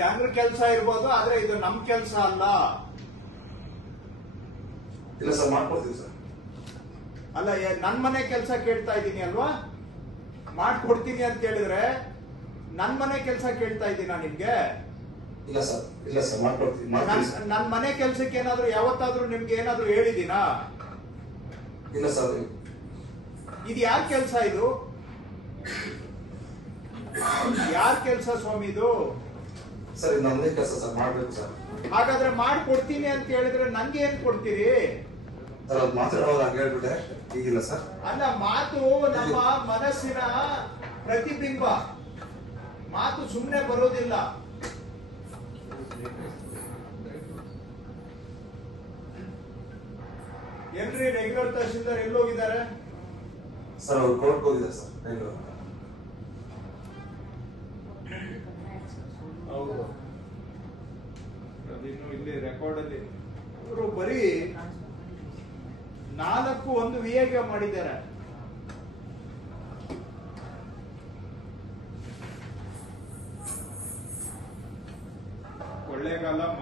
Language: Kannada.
ಜನರ ಕೆಲಸ ಇರ್ಬೋದು, ಆದ್ರೆ ಇದು ನಮ್ ಕೆಲಸ ಅಲ್ಲ. ಇಲ್ಲ ಸರ್, ಮಾಡ್ಕೊಡ್ತೀವಿ ಸರ್. ಅಲ್ಲ, ನನ್ ಮನೆ ಕೆಲಸ ಕೇಳ್ತಾ ಇದ್ದೀನಿ ಅಲ್ವಾ? ಮಾಡ್ಕೊಡ್ತೀನಿ ಅಂತ ಹೇಳಿದ್ರೆ ನನ್ ಮನೆ ಕೆಲಸ ಕೇಳ್ತಾ ಇದ್ದೀನಾ ನಿಮ್ಗೆ? ಇಲ್ಲ ಸರ್, ಮಾಡ್ಕೊಡ್ತೀವಿ. ನನ್ ಮನೆ ಕೆಲ್ಸಕ್ಕೆ ಏನಾದ್ರು ಯಾವತ್ತಾದ್ರೂ ನಿಮ್ಗೆ ಏನಾದ್ರು ಹೇಳಿದೀನಾ? ಇಲ್ಲ ಸರ್. ಇದು ಯಾರ ಕೆಲಸ? ಇದು ಯಾರ ಕೆಲಸ ಸ್ವಾಮಿ ಇದು? ಸರ್, ಇದು ನಮ್ಮದೇ ಕೆಲಸ ಸರ್, ಮಾಡ್ಬೇಕು ಸರ್. ಹಾಗಾದ್ರೆ ಮಾಡ್ಕೊಡ್ತೀನಿ ಅಂತ ಹೇಳಿದ್ರೆ ನನ್ಗೆ ಏನ್ ಕೊಡ್ತೀರಿ? ಸರ್, ಅದು ಮಾತಾಡೋದು ಹಂಗೆ ಹೇಳ್ಬಿಟ್ಟೆ, ಈಗಿಲ್ಲ ಸರ್. ಅಲ್ಲ, ಮಾತು ನಮ್ಮ ಮನಸ್ಸಿನ ಪ್ರತಿಬಿಂಬ. ಮಾತು ಸುಮ್ಮನೆ ಬರೋದಿಲ್ಲ. ಎಲ್ರಿ ರೆಗ್ಯುಲರ್ ತಹಶೀಲ್ದಾರ್ ಎಲ್ಲೋಗಿದ್ದಾರೆ? ಸರ್, ಅವ್ರು ಕೋರ್ಟ್ಗೆ ಹೋಗಿದ್ದಾರೆ ಸರ್, ಬೆಂಗಳೂರು. ಹೌದು, ಅದಿನ್ನು ಇಲ್ಲಿ ರೆಕಾರ್ಡ್ ಅಲ್ಲಿ ಇವರು ಬರೀ 4 ವಿಎಗೆ ಮಾಡಿದ್ದಾರೆ. ಕೊಳ್ಳೇಗಾಲ